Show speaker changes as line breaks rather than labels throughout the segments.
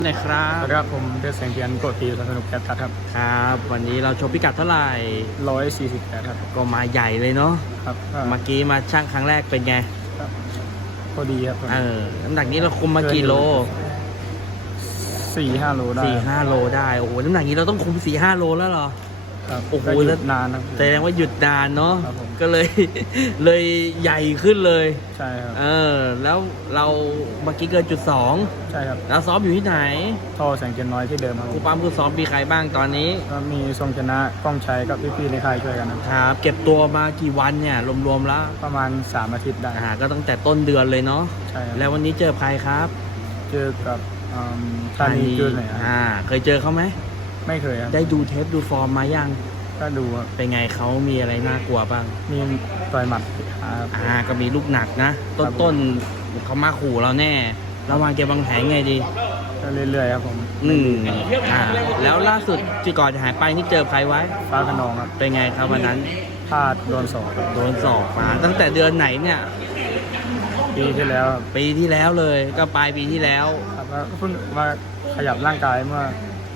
นะครับ
สวัสดีครับผมเพชรแสงเทียนโกตีสนุกแคทครับ
ครับวันนี้เราชกพิกัดเท่าไหร่
148ครับ
ก็มาใหญ่เลยเนาะ
ครับ
เมื่อกี้มาชั่งครั้งแรกเป็นไง
พอดีครับ
น้ำหนักนี้เราคุมมากี่โล
4-5 โลได้
4-5 โลได้โอ้โหน้ำหนักนี้เราต้องคุม4-5 โลแล้วเหรอ
ครับ
โอ้โห
แล้วนานครับ
แสดงว่าหยุดนานเนาะ
ครับผม
ก็เลย เลยใหญ่ขึ้นเลย
ใช่ครับ
แล้วเราเมื่อกี้เกินจุด2
ใช่ครับ
แล้วซ้อมอยู่ที่ไหน
ท่อแสงเทียนน้อยที่เดิมครับ
ครูปั๊มครูซ้อมมีใครบ้างตอนนี้
ก็มีทรงชนะกล้องชัยกับพี่ๆในค่ายช่วยกัน
ครับเก็บตัวมากี่วันเนี่ยรวมๆแล้ว
ประมาณ3 อาทิตย์ได้
ก็ตั้งแต่ต้นเดือนเลยเนาะ
ใช่
แล้ววันนี้เจอใครครับ
เจอกับธานีจุนไหน
เคยเจอเขาไหม
ไม่เคยครับ
ได้ดูเทปดูฟอร์มมายัง
ก็ดูครับ
เป็นไงเขามีอะไรน่ากลัวบ้าง
มีต่อยหมัด
ก็มีลูกหนักนะต้นเขามาขู่เราแน่เราวางเกมวางแผนไงดี
ก็เรื่อยๆครับผม
แล้วล่าสุดที่ก่อนจะหายไปนี่เจอใครไว้
ฟ้าขนองครับ
เป็นไงครับวันนั้น
พลาดโดนศอก
มาตั้งแต่เดือนไหนเนี่ย
ปีที่แล้ว
เลยก็ปลายปีที่แล้ว
ครับแล้วเพิ่งมาขยับร่างกายเมื่อ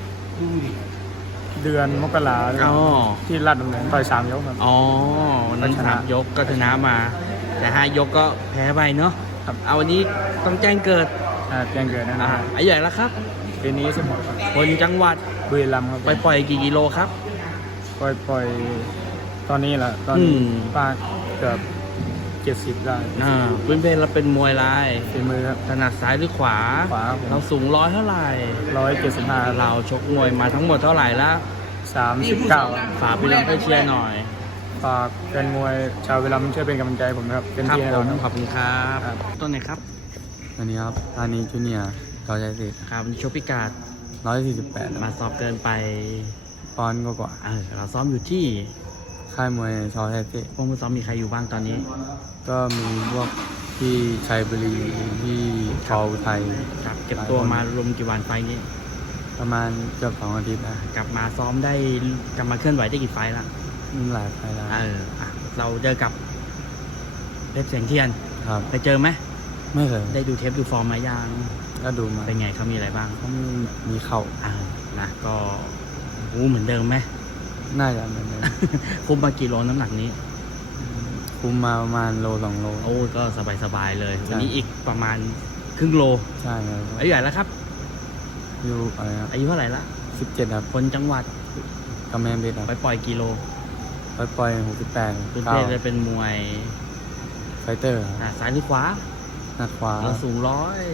เดือนมกราที่ลาดดำเนินต่อย3 ยกครับ
วันนั้น3 ยกก็ชนะมาแต่5 ยกก็แพ้ไปเนาะเอาวันนี้ต้องแจ้งเกิด
นะ
อายุใหญ่แล้วครับ
ปีนี้16ครับ
คนจังหวัด
บุรีรัมย์ครับ
ไปปล่อยกี่กิโลครับ
ปล่อยตอนนี้แหละตอนป้าเกือบ70ได้
พื้นเพเราเป็นมวยลาย
ฝีมือครับ
ถนัดซ้ายหรือขวาเราสูงเท่าไหร่
175
เราชกมวยมาทั้งหมดเท่าไหร่ละ
39
ฝากพี่น้องเชียร์หน่อย
ฝากเป็นมวยชาวบุรีรัมย์ช่วยเป็นกำลังใจผมนะครับเป็นที่แน่นอน
ขอบคุณครับต้นไหนครับ
วันนี้ครับธานีจูเนียร์ต่อใจสิ
ครับวันนี้ชกพิกัด
148
มาสอบเกินไป
ปอนด์กว่า
เราซ้อมอยู่ที่
ค่ายมวยชอไทยสิ
พวกมือซ้อมมีใครอยู่บ้างตอนนี้
ก็มีพวกที่ชัยบุรีที่ชอไทย
ครับเก็บตัวมารวมกี่วันไฟนี้
ประมาณเกือบ2 อาทิตย์นะ
กลับมาซ้อมได้กลับมาเคลื่อนไหวได้กี่ไฟละ
หลายไฟแล้ว
เราเจอกับเพชรแสงเทียน
ครับ
ไปเจอไหม
ไม่เคย
ได้ดูเทปดูฟอร์มมายัง
ก็ดูมา
เป็นไงเขามีอะไรบ้าง
เขามีเข่า
นะก็เหมือนเดิมไหม
น่าจะเหมือนเดิม
คุมมากี่โลน้ำหนักนี้
คุมมาประมาณโล 2 โล
ก็สบายเลยวันนี้อีกประมาณครึ่งโล
ใช่ครับ
อายุใหญ่แล้วครับ
อายุ
เท่าไหร่ละ
17ครับ
คนจังหวัด
กำแพงเพชร
ไปปล่อยกิโล
ปล่อย68
พื้นเพเลยเป็นมวย
ไฟเตอร์
ซ้ายหรือขวา
นัดขวา
เราสูง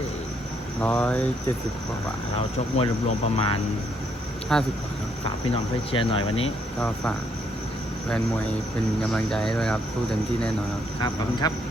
170 กว่า
เราชกมวยรวมๆประมาณ
50 กว่า
ฝากพี่น้องเพื่อเชียร์หน่อยวันนี้
ก็ฝากแฟนมวยเป็นกำลังใจให้ด้วยครับสู้เต็มที่แน่นอน
ครับขอบคุณครับ